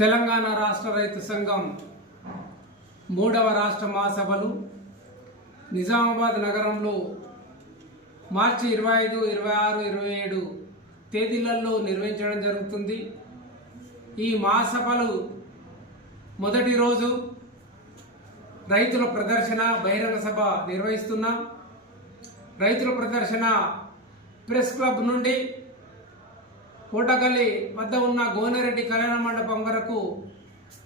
తెలంగాణ రాష్ట్ర రైతు సంఘం మూడవ రాష్ట్ర మహాసభలు నిజామాబాద్ నగరంలో మార్చి ఇరవై ఐదు ఇరవై ఆరు ఇరవై ఏడు తేదీలలో నిర్వహించడం జరుగుతుంది. ఈ మహాసభలు మొదటి రోజు రైతుల ప్రదర్శన బహిరంగ సభ నిర్వహిస్తున్నాం. రైతుల ప్రదర్శన ప్రెస్ క్లబ్ నుండి కోటగల్లి వద్ద ఉన్న గోనరెడ్డి కళ్యాణ మండపం వరకు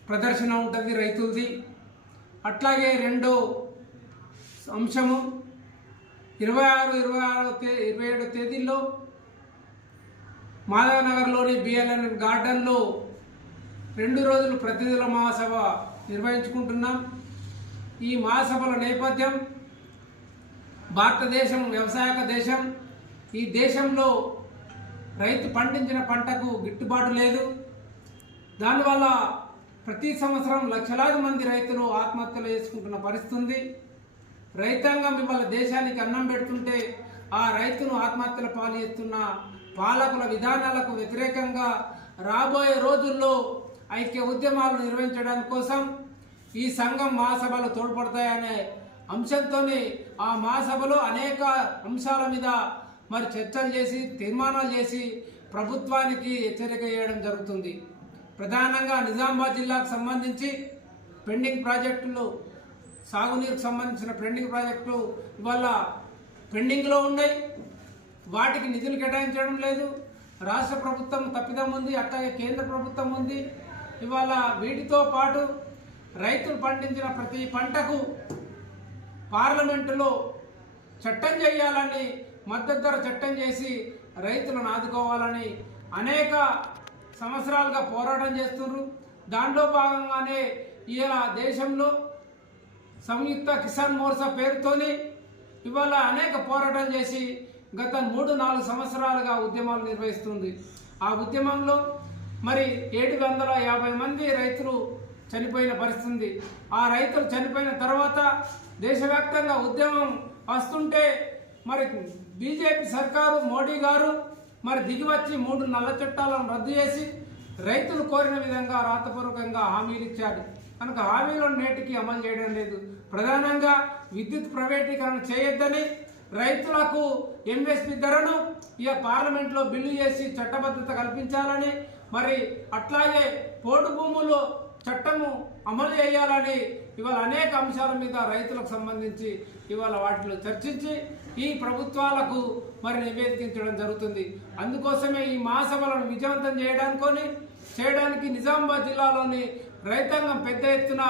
ప్రదర్శన ఉంటుంది రైతులది. అట్లాగే రెండో అంశము ఇరవై ఆరు ఇరవై ఆరు తే ఇరవై ఏడో తేదీల్లో మాధవనగర్లోని బిఎల్ఎన్ గార్డెన్లో రెండు రోజులు ప్రతినిధుల మహాసభ నిర్వహించుకుంటున్నాం. ఈ మహాసభల నేపథ్యం భారతదేశం వ్యవసాయక దేశం. ఈ దేశంలో రైతు పండించిన పంటకు గిట్టుబాటు లేదు. దానివల్ల ప్రతి సంవత్సరం లక్షలాది మంది రైతులు ఆత్మహత్యలు చేసుకుంటున్న పరిస్థితి ఉంది రైతాంగం ఇవాళ దేశానికి అన్నం పెడుతుంటే ఆ రైతును ఆత్మహత్యల పాలు చేస్తున్న పాలకుల విధానాలకు వ్యతిరేకంగా రాబోయే రోజుల్లో ఐక్య ఉద్యమాలు నిర్వహించడానికి కోసం ఈ సంఘం మహాసభలు తోడ్పడతాయనే అంశంతోనే ఆ మహాసభలో అనేక అంశాల మీద మరి చర్చలు చేసి తీర్మానాలు చేసి ప్రభుత్వానికి హెచ్చరిక చేయడం జరుగుతుంది. ప్రధానంగా నిజామాబాద్ జిల్లాకు సంబంధించి పెండింగ్ ప్రాజెక్టులు సాగునీరుకు సంబంధించిన పెండింగ్ ప్రాజెక్టులు ఇవాళ పెండింగ్లో ఉన్నాయి. వాటికి నిధులు కేటాయించడం లేదు. రాష్ట్ర ప్రభుత్వం తప్పిదం ఉంది అట్లాగే కేంద్ర ప్రభుత్వం ఉంది. ఇవాళ వీటితో పాటు రైతులు పండించిన ప్రతి పంటకు పార్లమెంటులో చట్టం చేయాలని మద్దతు ధర చట్టం చేసి రైతులను ఆదుకోవాలని అనేక సంవత్సరాలుగా పోరాటం చేస్తున్నారు దాంట్లో భాగంగానే ఇవాళ దేశంలో సంయుక్త కిసాన్ మోర్చా పేరుతోని ఇవాళ అనేక పోరాటం చేసి గత మూడు నాలుగు సంవత్సరాలుగా ఉద్యమాలు నిర్వహిస్తుంది. ఆ ఉద్యమంలో మరి ఏడు వందల యాభై మంది రైతులు చనిపోయిన పరిస్థితి ఆ రైతులు చనిపోయిన తర్వాత దేశవ్యాప్తంగా ఉద్యమం వస్తుంటే మరి బీజేపీ సర్కారు మోడీ గారు మరి దిగివచ్చి మూడు నల్ల చట్టాలను రద్దు చేసి రైతులు కోరిన విధంగా రాతపూర్వకంగా హామీలు ఇచ్చాడు కనుక హామీలను నేటికి అమలు చేయడం లేదు. ప్రధానంగా విద్యుత్ ప్రైవేటీకరణ చేయొద్దని రైతులకు ఎంఎస్పి ధరను ఇక పార్లమెంట్లో బిల్లు చేసి చట్టబద్ధత కల్పించాలని మరి అట్లాగే పోటు భూములు చట్టము అమలు చేయాలని ఇవాళ అనేక అంశాల మీద రైతులకు సంబంధించి ఇవాళ వాటిలో చర్చించి ఈ ప్రభుత్వాలకు మరి నివేదించడం జరుగుతుంది. అందుకోసమే ఈ మహాసభలను విజయవంతం చేయడానికి చేయడానికి నిజామాబాద్ జిల్లాలోని రైతాంగం పెద్ద ఎత్తున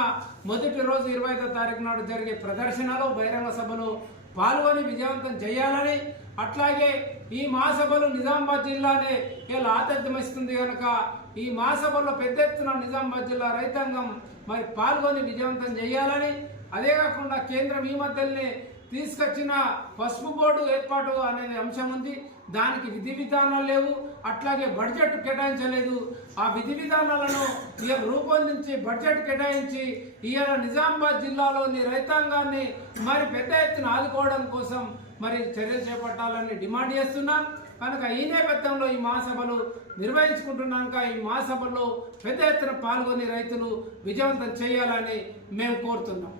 మొదటి రోజు ఇరవై ఐదో తారీఖు నాడు జరిగే ప్రదర్శనలో బహిరంగ సభలు పాల్గొని విజయవంతం చేయాలని అట్లాగే ఈ మహాసభలు నిజామాబాద్ జిల్లానే ఇలా ఆతిథ్యమిస్తుంది కనుక ఈ మహాసభలో పెద్ద ఎత్తున నిజామాబాద్ జిల్లా రైతాంగం మరి పాల్గొని విజయవంతం చేయాలని అదే కాకుండా కేంద్రం ఈ మధ్యలోనే తీసుకొచ్చిన పసుపు బోర్డు ఏర్పాటు అనే అంశం ఉంది. దానికి విధి విధానాలు లేవు. అట్లాగే బడ్జెట్ కేటాయించలేదు. ఆ విధి విధానాలను ఇవాళ రూపొందించి బడ్జెట్ కేటాయించి ఇవాళ నిజామాబాద్ జిల్లాలోని రైతాంగాన్ని మరి పెద్ద ఎత్తున ఆదుకోవడం కోసం మరి చర్యలు చేపట్టాలని డిమాండ్ చేస్తున్నాం. కనుక ఈ నేపథ్యంలో ఈ మహాసభలు నిర్వహించుకుంటున్నాక ఈ మహాసభలో పెద్ద ఎత్తున పాల్గొని రైతులు విజయవంతం చేయాలని మేము కోరుతున్నాం.